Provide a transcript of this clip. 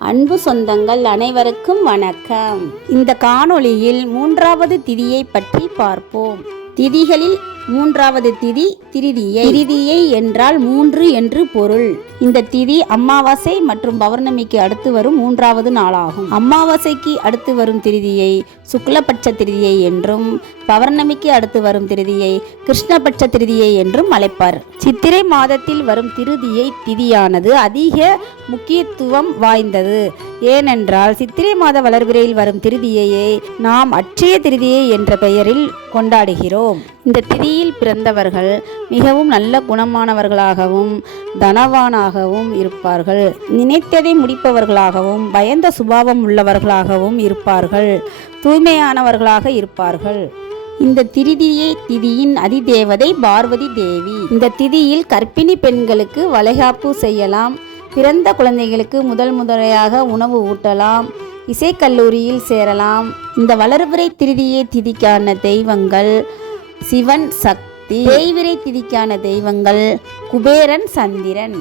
அன்பு சொந்தங்கள் அனைவருக்கும் வணக்கம். இந்த காணொளியில் மூன்றாவது திதியை பற்றி பார்ப்போம். திதிகளில் மூன்றாவது திதி திருதியை. திருதியை என்றால் மூன்று என்று பொருள். இந்த திதி அமாவாசை மற்றும் பௌர்ணமிக்கு அடுத்து வரும் மூன்றாவது நாளாகும். அமாவாசைக்கு அடுத்து வரும் திருதியை சுக்லபட்ச திருதியை என்றும் பௌர்ணமிக்கு அடுத்து வரும் திருதியை கிருஷ்ணபட்ச திருதியை என்றும் அழைப்பார். சித்திரை மாதத்தில் வரும் திருதியை திதியானது அதிக முக்கியத்துவம் வாய்ந்தது. ஏனென்றால் சித்திரை மாத வளர்பிறையில் வரும் திருதியையே நாம் அட்சய திருதியை என்ற பெயரில் கொண்டாடுகிறோம். இந்த திதியில் பிறந்தவர்கள் மிகவும் நல்ல குணமானவர்களாகவும் தனவானாகவும் இருப்பார்கள். நினைத்ததை முடிப்பவர்களாகவும் பயந்த சுபாவம் உள்ளவர்களாகவும் இருப்பார்கள். தூய்மையானவர்களாக இருப்பார்கள். இந்த திருதியை திதியின் அதிதேவதை பார்வதி தேவி. இந்த திதியில் கர்ப்பிணி பெண்களுக்கு வளைகாப்பு செய்யலாம். பிறந்த குழந்தைகளுக்கு முதல் முதலையாக உணவு ஊட்டலாம் இசைக்கல்லூரியில் சேரலாம். இந்த வளர்பிறை திருதியை திதிக்கான தெய்வங்கள் சிவன் சக்தி. தேய்விரை திதிக்கான தெய்வங்கள் குபேரன் சந்திரன்.